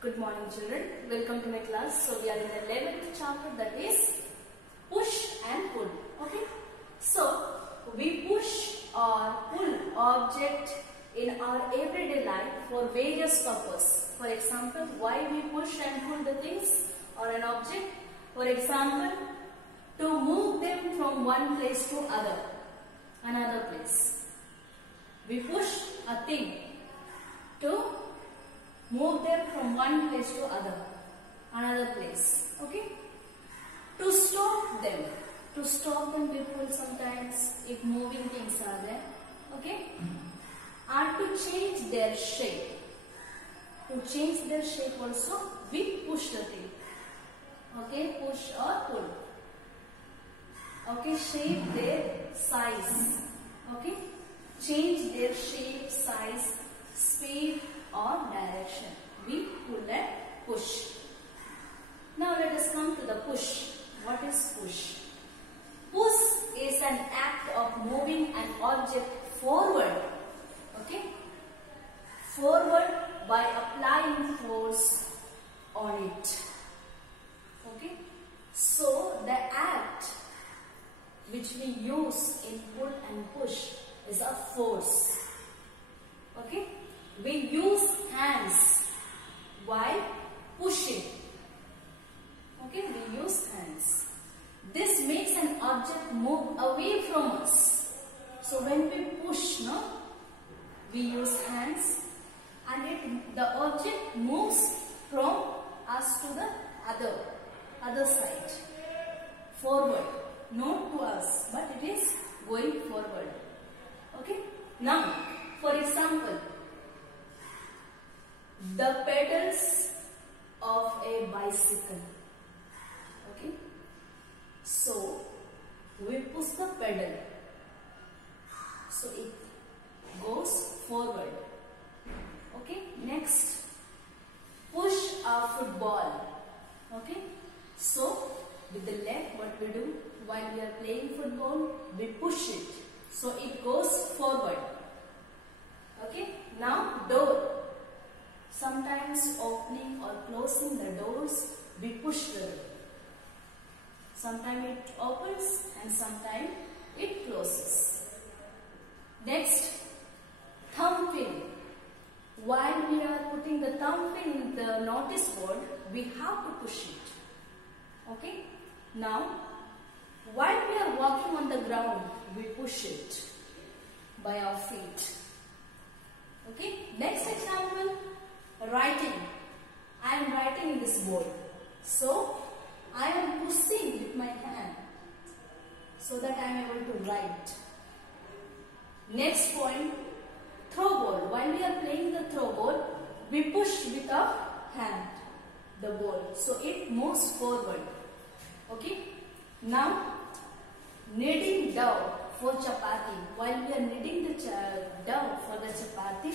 Good morning children, welcome to my class. So we are in the 11th chapter, that is push and pull. Okay, so we push or pull object in our everyday life for various purposes. For example, why we push and pull the things or an object? For example, to move them from one place to another place. We push a thing to move them from one place to another place. Okay. To stop them we pull sometimes if moving things are there. Okay. And to change their shape. To change their shape also we push the thing. Okay, push or pull. Okay, shape their size. Okay, change their shape, size, speed or direction. We pull and push. Now let us come to the push. What is push? Push is an act of moving an object forward. Okay, forward by applying force on it. Okay, so the act which we use in pull and push is a force. Okay, we use hands while pushing. Okay, we use hands. This makes an object move away from us. So when we push, no, we use hands and the object moves from us to the other side, forward, not to us, but it is going forward. Okay. Now, for example, the pedals of a bicycle. Okay. So we push the pedal, so it goes forward. Okay. Next, push a football. Okay. So with the leg, what we do while we are playing football, we push it, so it goes forward. Okay. Now door. Sometimes opening or closing the doors, we push the door. Sometimes it opens and sometimes it closes. Next, thumb pin. While we are putting the thumb pin in the notice board, we have to push it. Okay. Now, while we are walking on the ground, we push it by our feet. Okay. Next example, writing. I am writing in this board. So, I am pushing with my hand so that I am able to write. Next point, throw ball. While we are playing the throw ball, we push with our hand the ball, so it moves forward. Okay. Now, kneading dough for chapati. While we are kneading the dough for the chapati,